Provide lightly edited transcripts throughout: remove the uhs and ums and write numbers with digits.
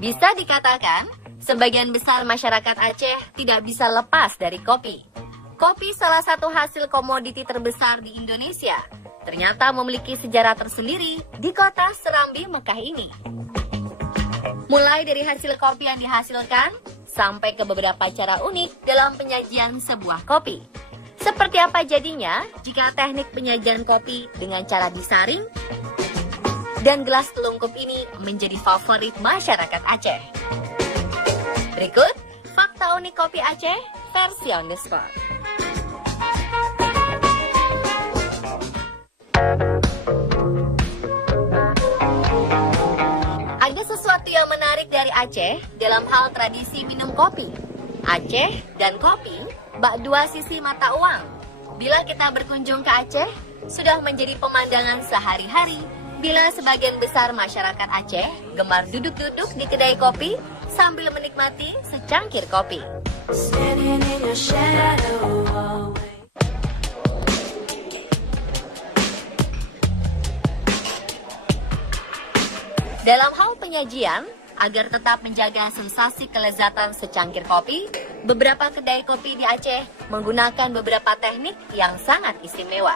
Bisa dikatakan, sebagian besar masyarakat Aceh tidak bisa lepas dari kopi. Kopi salah satu hasil komoditi terbesar di Indonesia, ternyata memiliki sejarah tersendiri di kota Serambi, Mekah ini. Mulai dari hasil kopi yang dihasilkan, sampai ke beberapa cara unik dalam penyajian sebuah kopi. Seperti apa jadinya jika teknik penyajian kopi dengan cara disaring dan gelas telungkup ini menjadi favorit masyarakat Aceh. Berikut fakta unik kopi Aceh versi on the spot. Ada sesuatu yang menarik dari Aceh dalam hal tradisi minum kopi. Aceh dan kopi bak dua sisi mata uang. Bila kita berkunjung ke Aceh, sudah menjadi pemandangan sehari-hari bila sebagian besar masyarakat Aceh gemar duduk-duduk di kedai kopi sambil menikmati secangkir kopi. Dalam hal penyajian, agar tetap menjaga sensasi kelezatan secangkir kopi, beberapa kedai kopi di Aceh menggunakan beberapa teknik yang sangat istimewa.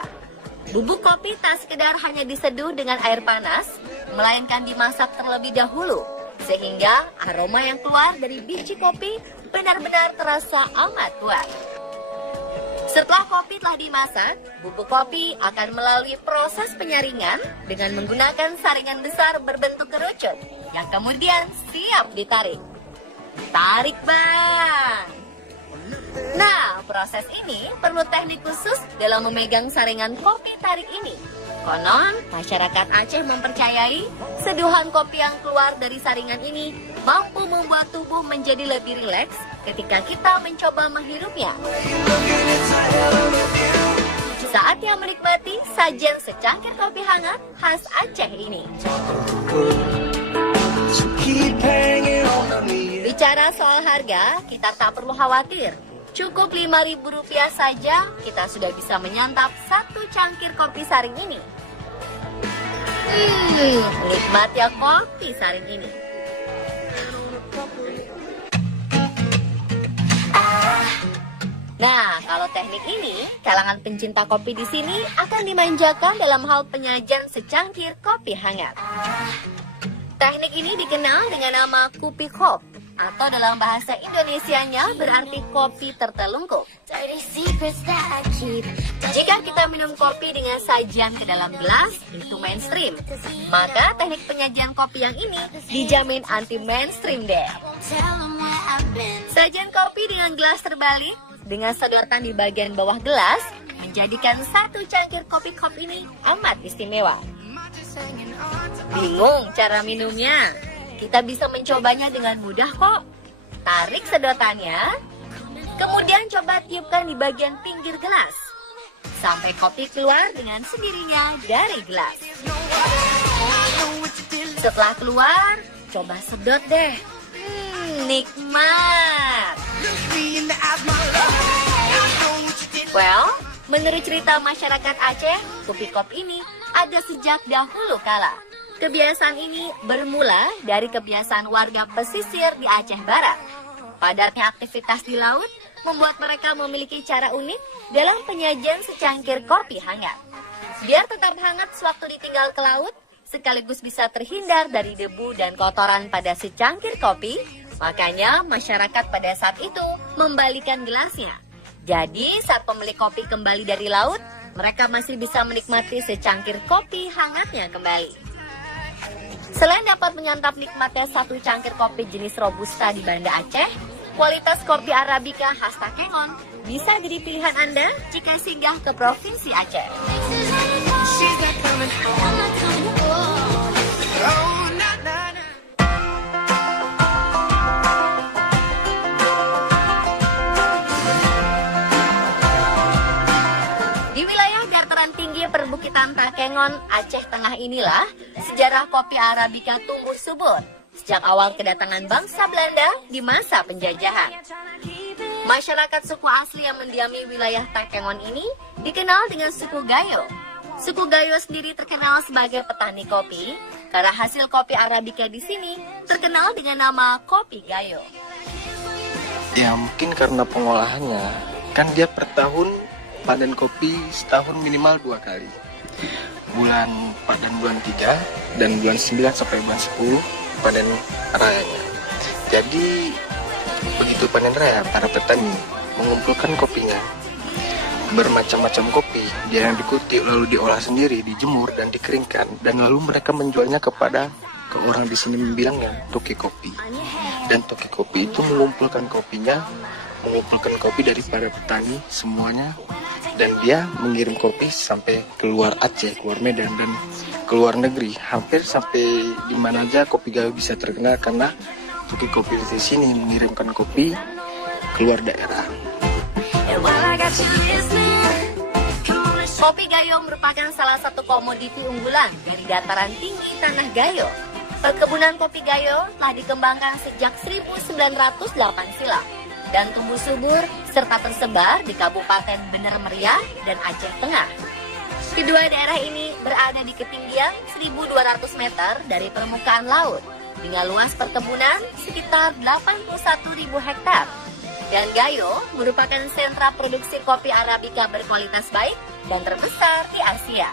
Bubuk kopi tak sekedar hanya diseduh dengan air panas, melainkan dimasak terlebih dahulu, sehingga aroma yang keluar dari biji kopi benar-benar terasa amat kuat. Setelah kopi telah dimasak, bubuk kopi akan melalui proses penyaringan dengan menggunakan saringan besar berbentuk kerucut yang kemudian siap ditarik. Tarik, Bang! Nah, proses ini perlu teknik khusus dalam memegang saringan kopi tarik ini. Konon, masyarakat Aceh mempercayai seduhan kopi yang keluar dari saringan ini mampu membuat tubuh menjadi lebih rileks ketika kita mencoba menghirupnya. Saatnya menikmati sajian secangkir kopi hangat khas Aceh ini. Bicara soal harga, kita tak perlu khawatir. Cukup Rp5.000 saja, kita sudah bisa menyantap satu cangkir kopi saring ini. Nikmat ya kopi saring ini. Nah, kalau teknik ini, kalangan pencinta kopi di sini akan dimanjakan dalam hal penyajian secangkir kopi hangat. Teknik ini dikenal dengan nama kupi kop, atau dalam bahasa Indonesianya berarti kopi tertelungkup. Jika kita minum kopi dengan sajian ke dalam gelas, itu mainstream. Maka teknik penyajian kopi yang ini dijamin anti mainstream deh. Sajian kopi dengan gelas terbalik, dengan sedotan di bagian bawah gelas, menjadikan satu cangkir kopi kop ini amat istimewa. Bingung cara minumnya? Kita bisa mencobanya dengan mudah kok. Tarik sedotannya, kemudian coba tiupkan di bagian pinggir gelas, sampai kopi keluar dengan sendirinya dari gelas. Setelah keluar, coba sedot deh. Nikmat. Well, menurut cerita masyarakat Aceh, kopi kop ini ada sejak dahulu kala. Kebiasaan ini bermula dari kebiasaan warga pesisir di Aceh Barat. Padatnya aktivitas di laut membuat mereka memiliki cara unik dalam penyajian secangkir kopi hangat. Biar tetap hangat sewaktu ditinggal ke laut, sekaligus bisa terhindar dari debu dan kotoran pada secangkir kopi, makanya masyarakat pada saat itu membalikan gelasnya. Jadi saat pemilik kopi kembali dari laut, mereka masih bisa menikmati secangkir kopi hangatnya kembali. Selain dapat menyantap nikmatnya satu cangkir kopi jenis Robusta di Banda Aceh, kualitas kopi Arabica khas Takengon bisa jadi pilihan Anda jika singgah ke Provinsi Aceh. Perbukitan Takengon, Aceh Tengah inilah sejarah kopi Arabica tumbuh subur sejak awal kedatangan bangsa Belanda di masa penjajahan. Masyarakat suku asli yang mendiami wilayah Takengon ini dikenal dengan suku Gayo. Suku Gayo sendiri terkenal sebagai petani kopi karena hasil kopi Arabica di sini terkenal dengan nama kopi Gayo. Ya mungkin karena pengolahannya, kan dia per tahun panen kopi setahun minimal 2 kali. Bulan 3 dan bulan 9 sampai bulan 10 panen rayanya. Jadi begitu panen raya, para petani mengumpulkan kopinya. Bermacam-macam kopi, dia yang dikutip lalu diolah sendiri, dijemur dan dikeringkan, dan lalu mereka menjualnya ke orang di sini bilangnya toke kopi. Dan toke kopi itu mengumpulkan kopi dari para petani semuanya, dan dia mengirim kopi sampai keluar Aceh, keluar Medan, dan keluar negeri. Hampir sampai di mana aja kopi Gayo bisa terkenal karena toke kopi di sini mengirimkan kopi keluar daerah. Kopi Gayo merupakan salah satu komoditi unggulan dari dataran tinggi Tanah Gayo. Perkebunan kopi Gayo telah dikembangkan sejak 1908 silam dan tumbuh subur serta tersebar di Kabupaten Bener Meriah dan Aceh Tengah. Kedua daerah ini berada di ketinggian 1.200 meter dari permukaan laut dengan luas perkebunan sekitar 81.000 hektar. Dan Gayo merupakan sentra produksi kopi Arabica berkualitas baik dan terbesar di Asia.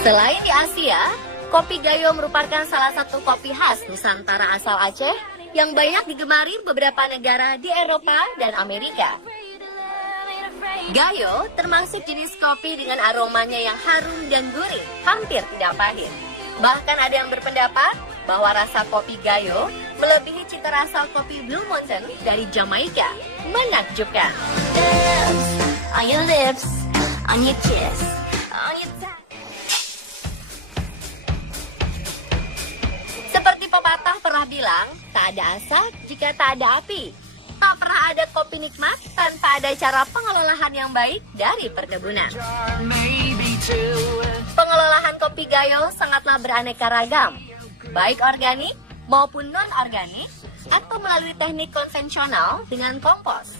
Selain di Asia, kopi Gayo merupakan salah satu kopi khas Nusantara asal Aceh yang banyak digemari beberapa negara di Eropa dan Amerika. Gayo termasuk jenis kopi dengan aromanya yang harum dan gurih, hampir tidak pahit. Bahkan ada yang berpendapat bahwa rasa kopi Gayo melebihi cita rasa kopi Blue Mountain dari Jamaika. Menakjubkan. On your lips, on your kiss, on your tongue. Seperti pepatah pernah bilang, tak ada asap jika tak ada api. Tak pernah ada kopi nikmat tanpa ada cara pengelolaan yang baik dari perkebunan. Pengelolaan kopi Gayo sangatlah beraneka ragam, baik organik maupun non-organik atau melalui teknik konvensional dengan kompos.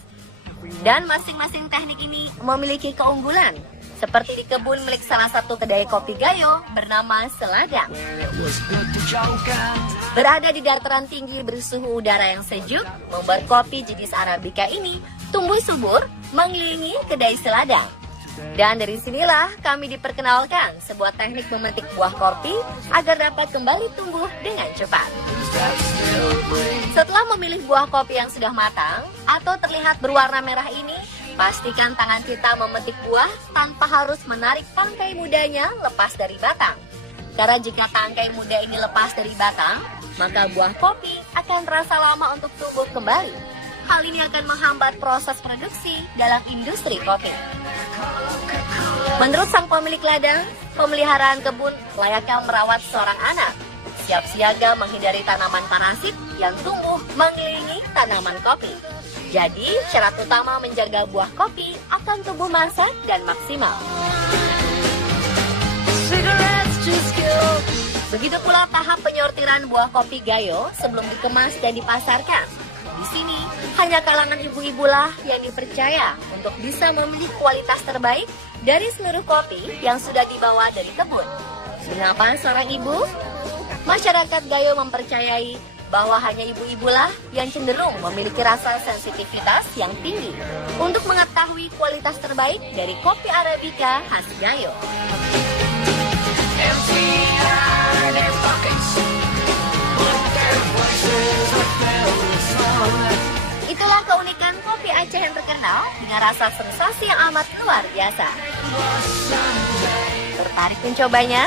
Dan masing-masing teknik ini memiliki keunggulan, seperti di kebun milik salah satu kedai kopi Gayo bernama Seladang. Berada di dataran tinggi bersuhu udara yang sejuk, membuat kopi jenis Arabica ini tumbuh subur mengelilingi kedai Seladang. Dan dari sinilah kami diperkenalkan sebuah teknik memetik buah kopi agar dapat kembali tumbuh dengan cepat. Setelah memilih buah kopi yang sudah matang atau terlihat berwarna merah ini, pastikan tangan kita memetik buah tanpa harus menarik tangkai mudanya lepas dari batang. Karena jika tangkai muda ini lepas dari batang, maka buah kopi akan terasa lama untuk tumbuh kembali. Hal ini akan menghambat proses produksi dalam industri kopi. Menurut sang pemilik ladang, pemeliharaan kebun layaknya merawat seorang anak. Siap siaga menghindari tanaman parasit yang tumbuh mengelilingi tanaman kopi. Jadi, syarat utama menjaga buah kopi akan tumbuh masak dan maksimal. Begitu pula tahap penyortiran buah kopi Gayo sebelum dikemas dan dipasarkan. Di sini, hanya kalangan ibu-ibu lah yang dipercaya untuk bisa memilih kualitas terbaik dari seluruh kopi yang sudah dibawa dari kebun. Mengapa seorang ibu? Masyarakat Gayo mempercayai bahwa hanya ibu-ibu lah yang cenderung memiliki rasa sensitivitas yang tinggi untuk mengetahui kualitas terbaik dari kopi Arabica khas Gayo. Itulah keunikan kopi Aceh yang terkenal dengan rasa sensasi yang amat luar biasa. Tertarik mencobanya?